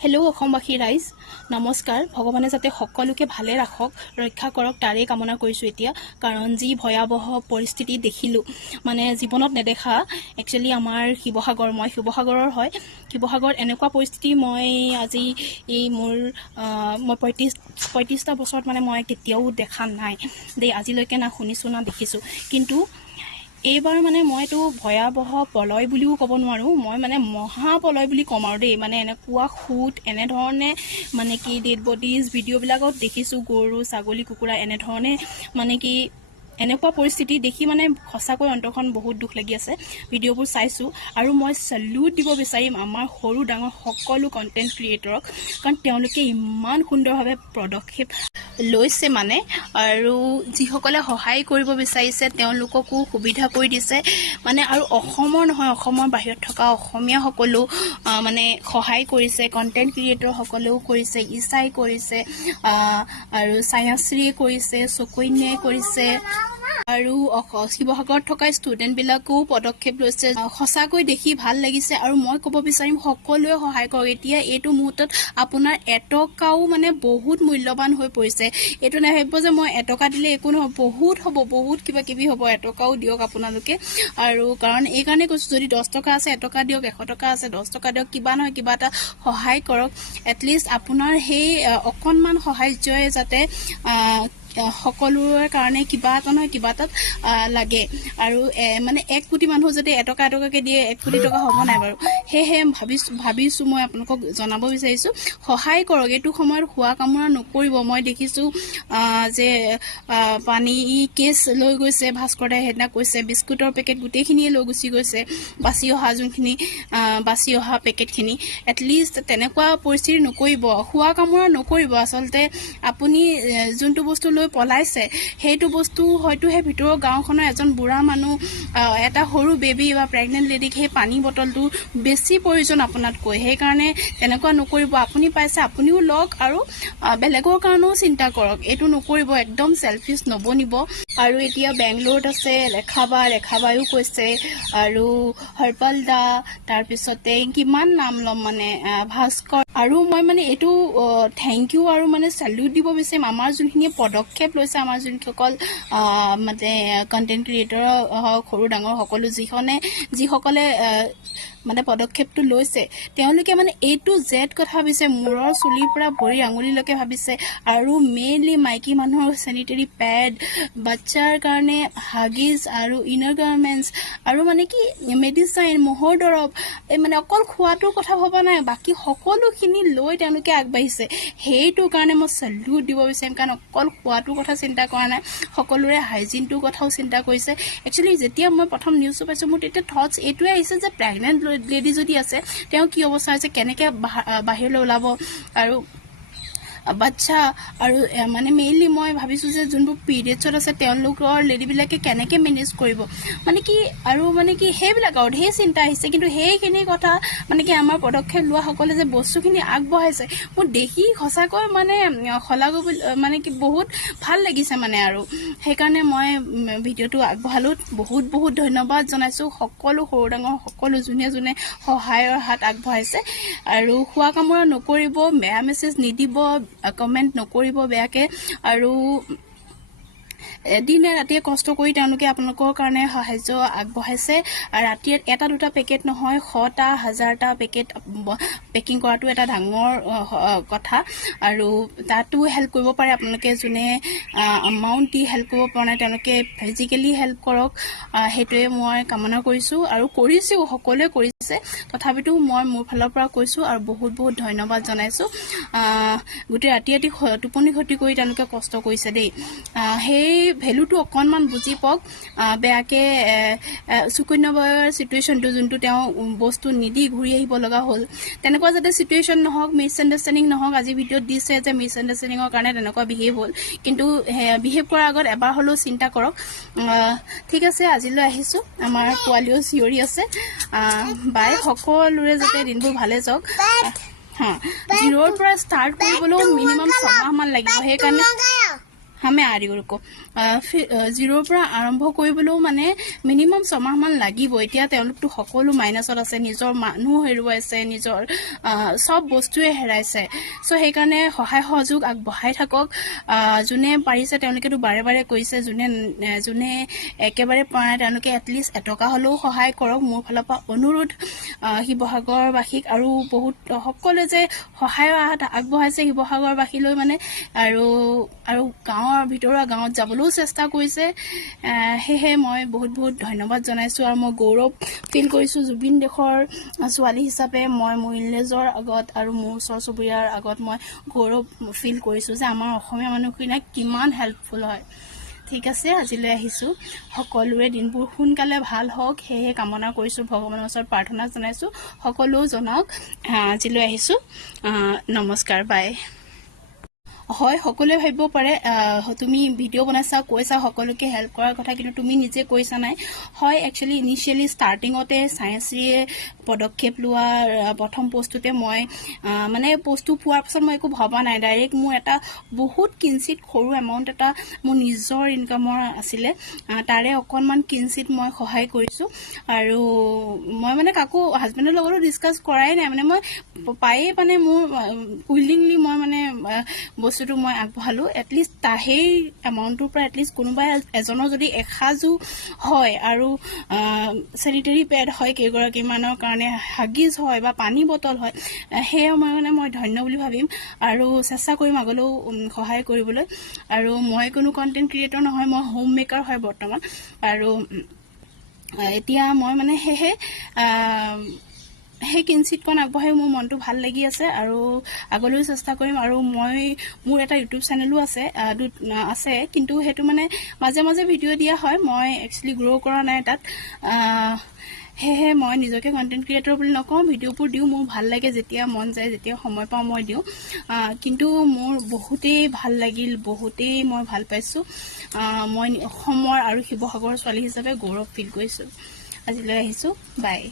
Hello' অসমবাসী ৰাইজ নমস্কাৰ। ভগৱানে যাতে সকলোকে ভালে ৰাখক, ৰক্ষা কৰক তাৰেই কামনা কৰিছোঁ এতিয়া। কাৰণ যি ভয়াৱহ পৰিস্থিতি দেখিলোঁ, মানে জীৱনত নেদেখা। একচুৱেলি আমাৰ মই শিৱসাগৰৰ হয়। শিৱসাগৰত এনেকুৱা পৰিস্থিতি মই আজি মই 35টা বছৰত মানে মই কেতিয়াও দেখা নাই দেই। আজিলৈকে না শুনিছোঁ না দেখিছোঁ। কিন্তু এইবাৰ মানে মইতো ভয়াৱহ প্ৰলয় বুলিও ক'ব নোৱাৰোঁ, মই মানে মহাপ্ৰলয় বুলি ক'ম আৰু দেই। মানে এনেকুৱা সুত এনেধৰণে মানে কি ডেড বডিজ ভিডিঅ'বিলাকত দেখিছোঁ, গৰু ছাগলী কুকুৰা এনেধৰণে মানে কি এনেকুৱা পৰিস্থিতি দেখি মানে সঁচাকৈ অন্তৰখন বহুত দুখ লাগি আছে। ভিডিঅ'বোৰ চাইছোঁ আৰু মই চেল্যুট দিব বিচাৰিম আমাৰ সৰু ডাঙৰ সকলো কণ্টেণ্ট ক্ৰিয়েটৰক, কাৰণ তেওঁলোকে ইমান সুন্দৰভাৱে পদক্ষেপ লৈছে মানে, আৰু যিসকলে সহায় কৰিব বিচাৰিছে তেওঁলোককো সুবিধা কৰি দিছে মানে। আৰু অসমৰ নহয়, অসমৰ বাহিৰত থকা অসমীয়াসকলো মানে সহায় কৰিছে, কণ্টেণ্ট ক্ৰিয়েটৰসকলেও কৰিছে, ইছাই কৰিছে আৰু ছায়াশ্ৰীয়ে কৰিছে, চকন্যাই কৰিছে আৰু শিৱসাগৰত থকা ষ্টুডেণ্টবিলাকেও পদক্ষেপ লৈছে। সঁচাকৈ দেখি ভাল লাগিছে আৰু মই ক'ব বিচাৰিম সকলোৱে সহায় কৰক। এতিয়া এইটো মুহূৰ্তত আপোনাৰ এটকাও মানে বহুত মূল্যৱান হৈ পৰিছে। এইটো নাভাবিব যে মই এটকা দিলে একো নহয়, বহুত হ'ব, বহুত কিবা কিবি হ'ব। এটকাও দিয়ক আপোনালোকে। আৰু কাৰণ এইকাৰণে কৈছোঁ, যদি 10 টকা আছে এটকা দিয়ক, 100 টকা আছে 10 টকা দিয়ক, কিবা নহয় কিবা এটা সহায় কৰক। এটলিষ্ট আপোনাৰ সেই অকণমান সাহাৰ্যই যাতে সকলোৰে কাৰণে কিবা এটা নহয় কিবা এটাত লাগে। আৰু মানে 1 কোটি মানুহ যদি এটকা এটকাকৈ দিয়ে 1 কোটি টকা হ'ব নাই বাৰু? সেয়েহে ভাবিছোঁ মই আপোনালোকক জনাব বিচাৰিছোঁ, সহায় কৰক। এইটো সময়ত খোৱা কামোৰা নকৰিব। মই দেখিছোঁ যে পানী কেছ লৈ গৈছে, ভাস্কৰ দাই সেইদিনা কৈছে, বিস্কুটৰ পেকেট গোটেইখিনিয়ে লৈ গুচি গৈছে, বাচি অহা পেকেটখিনি। এটলিষ্ট তেনেকুৱা পৰিস্থিতি নকৰিব, খোৱা কামোৰা নকৰিব। আচলতে আপুনি যোনটো বস্তু লৈ পলাইছে সেইটো বস্তু হয়তো সেই ভিতৰৰ গাঁওখনৰ এজন বুঢ়া মানুহ, এটা সৰু বেবী বা প্ৰেগনেণ্ট লেডিক সেই পানী বটলটো বেছি প্ৰয়োজন আপোনাতকৈ। সেইকাৰণে তেনেকুৱা নকৰিব। আপুনি পাইছে আপুনিও লওক আৰু বেলেগৰ কাৰণেও চিন্তা কৰক। এইটো নকৰিব, একদম চেলফিছ নবনিব। আৰু এতিয়া বেংগলোৰত আছে ৰেখাবায়ো কৈছে, আৰু হৰপাল দা, তাৰপিছতে কিমান নাম ল'ম মানে ভাস্কৰ। আৰু মই মানে এইটো থেংক ইউ আৰু মানে চেল্যুট দিব বিচাৰিম আমাৰ যোনখিনি পদক্ষেপ লৈছে, আমাৰ যোনসকল মানে কণ্টেণ্ট ক্ৰিয়েটৰ হওক, সৰু ডাঙৰ সকলো যিসকলে মানে পদক্ষেপটো লৈছে, তেওঁলোকে মানে A to Z কথা ভাবিছে, মূৰৰ চুলিৰ পৰা ভৰি আঙুলিলৈকে ভাবিছে। আৰু মেইনলি মাইকী মানুহৰ চেনিটেৰী পেড, বাচ্চাৰ কাৰণে হাগিজ আৰু ইনাৰ গাৰ্মেণ্টছ, আৰু মানে কি মেডিচাইন, মহৰ দৰৱ, মানে অকল খোৱাটোৰ কথা ভবা নাই, বাকী সকলোখিনি লৈ তেওঁলোকে আগবাঢ়িছে। সেইটো কাৰণে মই চেল্যুট দিব বিচাৰিম, কাৰণ অকল খোৱাটোৰ কথা চিন্তা কৰা নাই, সকলোৰে হাইজিনটোৰ কথাও চিন্তা কৰিছে। একচুৱেলি যেতিয়া মই প্ৰথম নিউজটো পাইছোঁ, মোৰ তেতিয়া থটছ এইটোৱে আহিছে যে প্ৰেগনেণ্ট লেডি যদি আছে, তেওঁ কি অৱস্থা হৈছে, কেনেকৈ বাহিৰলৈ ওলাব, আৰু বাচ্চা, আৰু মানে মেইনলি মই ভাবিছোঁ যে যোনবোৰ পিৰিয়ডছত আছে তেওঁলোকৰ লেডিবিলাকে কেনেকৈ মেনেজ কৰিব, মানে কি আৰু মানে কি সেইবিলাক আৰু ঢেৰ চিন্তা আহিছে। কিন্তু সেইখিনি কথা মানে কি আমাৰ পদক্ষেপ লোৱাসকলে যে বস্তুখিনি আগবঢ়াইছে, মোৰ দেখি সঁচাকৈ মানে শলাগো মানে কি বহুত ভাল লাগিছে মানে। আৰু সেইকাৰণে মই ভিডিঅ'টো আগবঢ়ালোঁ। বহুত বহুত ধন্যবাদ জনাইছোঁ সকলো সৰু ডাঙৰ সকলো যোনে সহায়ৰ হাত আগবঢ়াইছে। আৰু খোৱা কামোৰা নকৰিব, বেয়া মেছেজ নিদিব, কমেণ্ট নকৰিব বেয়াকৈ, আৰু দিনে ৰাতিয়ে কষ্ট কৰি তেওঁলোকে আপোনালোকৰ কাৰণে সাহাৰ্য আগবঢ়াইছে। ৰাতিয়ে 1-2টা পেকেট নহয়, 100টা 1000টা পেকেট পেকিং কৰাটো এটা ডাঙৰ কথা। আৰু তাতো হেল্প কৰিব পাৰে আপোনালোকে, যোনে এমাউণ্ট দি হেল্প কৰিব পৰা নাই তেওঁলোকে ফিজিকেলি হেল্প কৰক, সেইটোৱে মই কামনা কৰিছোঁ। আৰু কৰিছোঁ, সকলোৱে কৰিছে, তথাপিতো মই মোৰ ফালৰ পৰা কৈছোঁ আৰু বহুত বহুত ধন্যবাদ জনাইছোঁ। গোটেই ৰাতি টোপনি ক্ষতি কৰি তেওঁলোকে কষ্ট কৰিছে দেই। সেই ভেলুটো অকণমান বুজি পাওক। বেয়াকৈ চুকন্যাবাইৰ চিটুৱেশ্যনটো যোনটো তেওঁ বস্তু নিদি ঘূৰি আহিব লগা হ'ল, তেনেকুৱা যাতে চিটুৱেশ্যন নহওক, মিছ আণ্ডাৰষ্টেণ্ডিং নহওক। আজি ভিডিঅ'ত দিছে যে মিছ আণ্ডাৰষ্টেণ্ডিঙৰ কাৰণে তেনেকুৱা বিহেভ হ'ল, কিন্তু বিহেভ কৰাৰ আগত এবাৰ হ'লেও চিন্তা কৰক। ঠিক আছে, আজিলৈ আহিছোঁ। আমাৰ পোৱালিও চিঞৰি আছে। বাই, সকলোৰে যাতে দিনবোৰ ভালে যাওক। 0ৰ পৰা ষ্টাৰ্ট কৰিবলৈও মিনিমাম 6 মাহমান লাগিব। সেইকাৰণে हमें आ रही को जिरोर পৰা আৰম্ভ কৰিবলৈও মানে মিনিমাম 6 মাহমান লাগিব এতিয়া তেওঁলোকটো সকলো মাইনাছত আছে নিজৰ মানুহ হেৰুৱাইছে নিজৰ সব বস্তুৱে হেৰাইছে সো সেইকাৰণে সহায় সহযোগ আগবঢ়াই থাকক যোনে পাৰিছে তেওঁলোকেটো বাৰে বাৰে কৈছে যোনে একেবাৰে পৰা তেওঁলোকে এটলিষ্ট এটকা হলেও সহায় কৰক মোৰ ফালৰ পৰা অনুৰোধ শিৱসাগৰবাসীক আৰু বহুত সকলে যে সহায় আগবঢ়াইছে শিৱসাগৰবাসীলৈ মানে আৰু গাঁৱৰ ভিতৰুৱা গাঁৱত যাবলৈও চেষ্টা কৰিছে হেহে মই বহুত বহুত ধন্যবাদ জনাইছো আৰু মই গৌৰৱ ফিল কৰিছো জুবিন দেশৰ ছোৱালী হিচাপে মই মোৰ ইনলেজৰ আগত আৰু মোৰ ওচৰ চুবুৰীয়াৰ আগত মই গৌৰৱ ফিল কৰিছো যে আমাৰ অসমীয়া মানুহখিনি কিমান হেল্পফুল হয় ঠিক আছে আজিলৈ আহিছো সকলোৰে দিনবোৰ সোনকালে ভাল হওক হেহে কামনা কৰিছো ভগৱানৰ ওচৰত প্ৰাৰ্থনা জনাইছো সকলো জনক আজিলৈ আহিছো নমস্কাৰ বাই হয় সকলোৱে ভাবিব পাৰে তুমি ভিডিও বনাইছা কৈছা সকলোকে হেল্প কৰাৰ কথা কিন্তু তুমি নিজে কৈছা নাই হয় একচুয়ালি ইনিশিয়ালি স্টাৰ্টিংতে সায়েন্সৰীয়ে পদক্ষেপ লোৱা প্ৰথম পোষ্টতে মই মানে পোষ্টটো পোৱাৰ পিছত মই একো ভবা নাই ডাইৰেক্ট মোৰ এটা বহুত কিঞ্চিত সৰু এমাউন্ট এটা মোৰ নিজৰ ইনকামৰ আছিল তাৰে অকনমান কিঞ্চিত মই সহায় কৰিছো আৰু মই মানে কাকো হাজবেণ্ডৰ লগতো ডিসকাস কৰাই নাই মানে মই পায়ে মানে মোৰ উইলিংলি মই মানে বস্তুটো মই আগবঢ়ালো এটলিষ্ট তাহেই এমাউন্টৰ পৰা এটলিষ্ট কোনোবা এজনৰ যদি এখাজু হয় আৰু স্যানিটাৰী প্যাড হয় কেইগৰাকী মানৰ কাৰণে হাগিজ হয় বা পানী বটল হয় হে মই ধন্য বুলি ভাবিম আৰু চেষ্টা কৰিম আগলৈও সহায় কৰিবলৈ আৰু মই কোনো কন্টেন্ট ক্ৰিয়েটৰ নহয় মই হোম মেকাৰ হয় বৰ্তমান আৰু এতিয়া মই মানে সেই কিঞ্চিতকণ আগবঢ়াই মোৰ মনটো ভাল লাগি আছে আৰু আগলৈও চেষ্টা কৰিম আৰু মই মোৰ এটা ইউটিউব চেনেলো আছে কিন্তু হেতু মানে মাজে মাজে ভিডিও দিয়া হয় মই একচুয়ালি গ্ৰো কৰা নাই তাত হেহে মই নিজকে কন্টেন্ট ক্ৰিয়েটৰ বুলি নকওঁ ভিডিওবোৰ দিও মোৰ ভাল লাগে যেতিয়া মন যায় যেতিয়া সময় পাওঁ মই দিও কিন্তু মোৰ বহুতেই ভাল লাগিল বহুতেই মই ভাল পাইছো মই অসমৰ আৰু শিৱসাগৰৰ ছোৱালী হিচাপে গৌৰৱ ফিল কৰিছো আজিলৈ আহিছো বাই